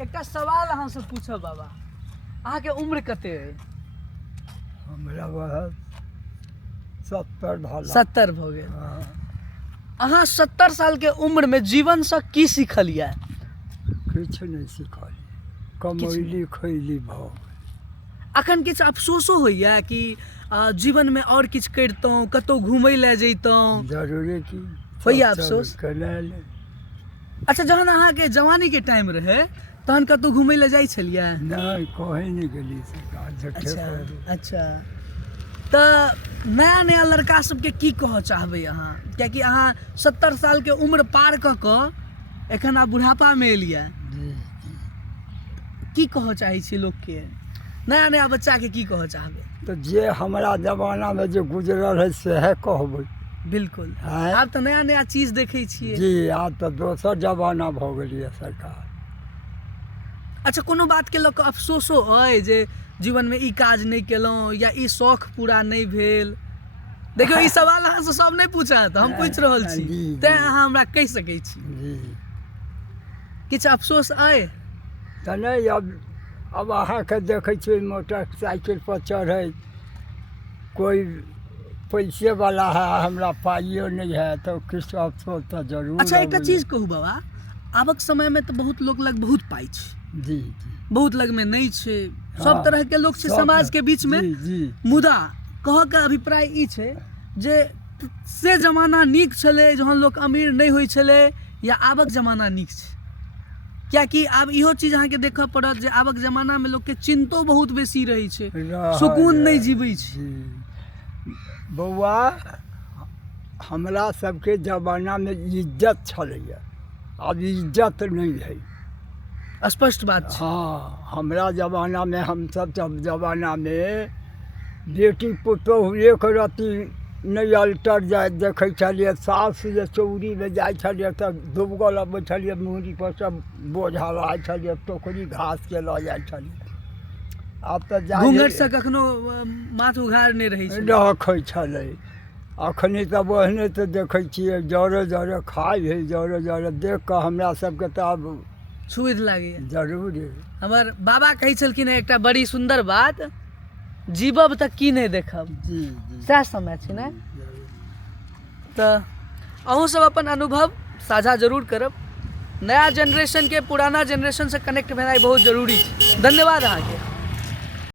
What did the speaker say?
एक सवाल अहाँ से पूछब बाबा, अहाँ के उम्र कते है? हमरा बहस 70 भ गेल। अहाँ 70 साल के उम्र में जीवन से की सीखलियै? किछु नहीं सीखल, कमैली खैली भ अखन किछु अफसोसो होइया कि जीवन में और किछु करितौं, कतौ घूमय ले जैतौं? जरूरी की होइया अफसोस? अच्छा, जहन अहाँ के जवानी के टाइम रहे तहन कतौ घूमय ले जाइ छलियै? नहीं, कहीं नहीं गेली सरकार। अच्छा, तो नया नया लड़का सबके की कह चाहबै अहाँ? कियाकि अहाँ 70 साल के उम्र पार कऽ एखन आब बुढ़ापा में एलियै, की कह चाहै छी लोग के? नया नया बच्चा के की कह चाहबै? तो जे हमारा जमाना में जो गुजरल है से कहबै। बिल्कुल, आँय? आब तो नया नया चीज देखै छियै। जी, आब तो दोसर जमाना भ गेलिए सरकार। अच्छा, कोनो बात के लऽ कऽ अफसोसो अइ जे जीवन में ई काज नहीं केलौं या ई शौक पूरा नहीं भेल? देखियो, ई सवाल अहाँ से सब नहीं पूछत, हम पूछि रहल छी, तैं अहाँ हमरा कहि सकै छी। जी, किछु अफसोस अइ? तो नहीं, अब अहाँ के देखै छियै मोटरसाइकिल पर चढ़े, कोई पैसे वाला है, हमरा पाइयो नहीं है, तो किछु अफसोस तो जरूर। अच्छा, एक चीज कहू बाबा, आबक समय में तो बहुत लोग लग बहुत पाइ छै, जी जी, बहुत लग में नहीं छै, सब तरह के लोग छै समाज के बीच में। जी जी, मुदा कह के अभिप्राय ई छै जे से जमाना नीक छलै जहन लोग अमीर नहीं होइ छलै, या आबक जमाना नीक छै? कियाकि आब इहो चीज अहाँ के देखऽ पड़त जे आबक जमाना में लोग के चिंतो बहुत बेसी रहै छै, सुकून नहीं जीबै छै। बौआ, हमरा सबके जमाना में इज्जत छलैया, अब इज्जत नहीं है। स्पष्ट बात छै। हाँ, हमरा जमाना में, हम सब जमाना में बेटी पुतोहु एक रत्ती नहीं अल्टर जाए देखै छलिए। सास जे चौरी में जाइ छलिए तऽ दुबगल अबै छलिए, मुहरी पर सब बोझा लाइ छलिए, टोकरी घास के लऽ जाइ छलिए। आब तऽ घूंघट से कखनो माथ उघार नहीं रहै छै, रखै छलै। अखनी तऽ ओहने तऽ देखै छियै, जरे जरे खाइ है, जरे जरे देख कऽ हमरा सबके तऽ आब छुइत लागैया। जरूर। हमर बाबा कहै छलखिन एकटा बड़ी सुंदर बात, जीवब तऽ की नहीं देखब। जी जी, सएह समय छै ने? तऽ अहूँ सब अपन अनुभव साझा जरूर करब। नया जनरेशन के पुराना जनरेशन से कनेक्ट भेनाइ बहुत जरूरी छै। धन्यवाद अहाँके।